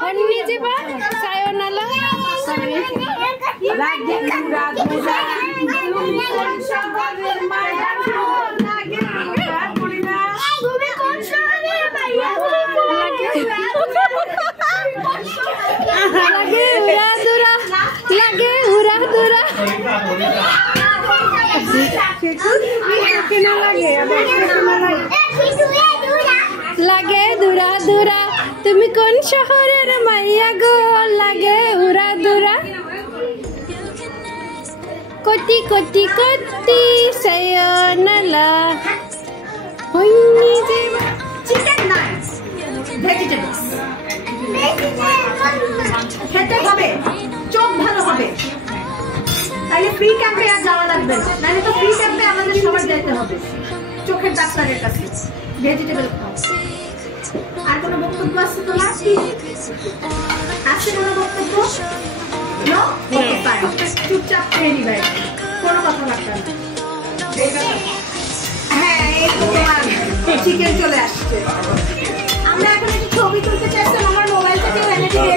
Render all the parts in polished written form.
কন্নিচিবা সায়োনারা লাগে রাত তুমি কোন শহরের মায়া গো লাগে পড়িনা তুমি কোন শহরের মায়া গো লাগে উড়া দুরা লাগে উড়া দুরা লাগে দুরা দুরা তুমি কোন শহরের মাইয়া গো লাগে উড়া দুরা crore crore crore সায়োনারা কন্নিচিবা chicken nice vegetables খেতে হবে চোখ ভালো হবে তাহলে ফ্রি ক্যাম্পে আর যাওয়া লাগবে না নাহলে তো ফ্রি ক্যাম্পে আমাদের সবার যেতে হবে চোখের ডাক্তারের কাছে ভেজিটেবল খাও আর কোনো বক্তব্য আছে তোমার আছে কোনো বক্তব্য নো ওকে ফাইন চুপচাপ খেয়ে নিবে কোনো কথা বার্তা না হ্যাঁ এই তো তোমার চিকেন চলে আসছে আমরা এখন একটু ছবি তুলতে চাইছিলাম আমার মোবাইল থেকে এনে দিয়ে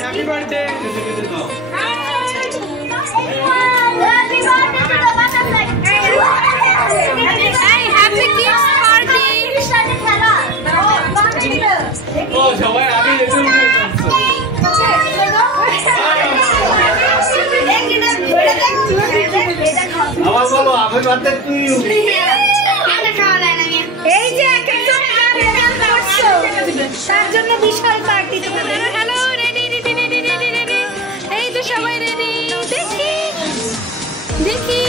Happy birthday! Hey, happy kids party! Oh, সবাই আগে যেতে আবার বলো আমি বার্থডে টু ইউ এই যে একজন তার জন্য বিশাল পার্টি তোমাদের hello ready ready ready ready ready এই তো সবাই রেডি দেখি দেখি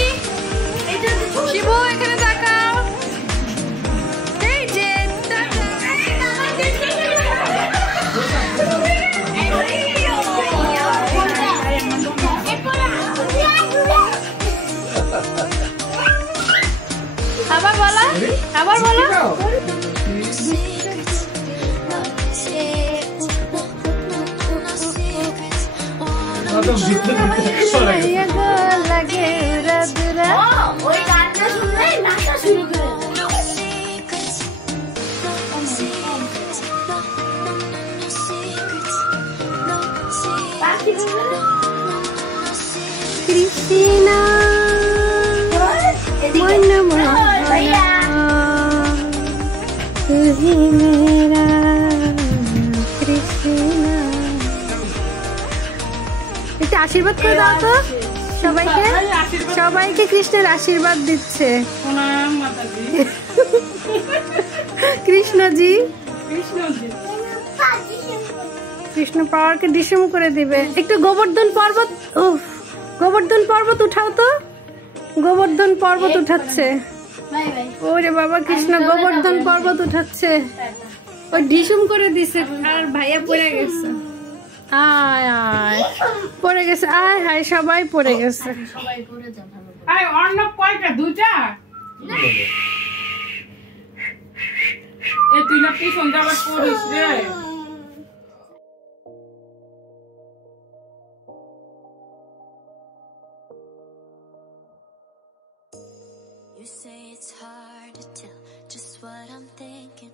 শিবু এখানে তাকাও এই যে আবার বলো আবার বলো লাগে উড়া দুরা ওই গানটা শুনলে নাচা শুরু করে কৃষ্ণা মন মোহনা তুহি মেরা কৃষ্ণা একটু আশীর্বাদ করে দাও তো সবাইকে সবাইকে কৃষ্ণের আশীর্বাদ দিচ্ছে কৃষ্ণজি কৃষ্ণ পাওয়ারকে ডিসম করে দিবে একটু গোবর্ধন পর্বত গোবর্ধন পর্বত উঠাও তো গোবর্ধন পর্বত উঠাচ্ছে ওরে বাবা কৃষ্ণ গোবর্ধন পর্বত উঠাচ্ছে ওই ডিসম করে দিছে আর ভাইয়া পড়ে গেছে আয় আয় গেছে, আয় হায় সবাই পড়ে গেছে। সবাই করে যা ভালো করে। আরে অর্ণব কয়টা? দুইটা? এ তুই না পিছন যাবার করিস রে। You say it's hard to tell just what I'm thinking.